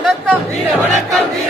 வணக்கம் வீர வணக்கம்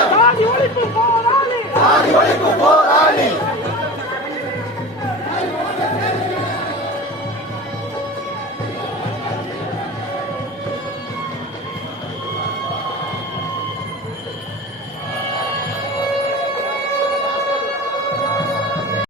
Mario povo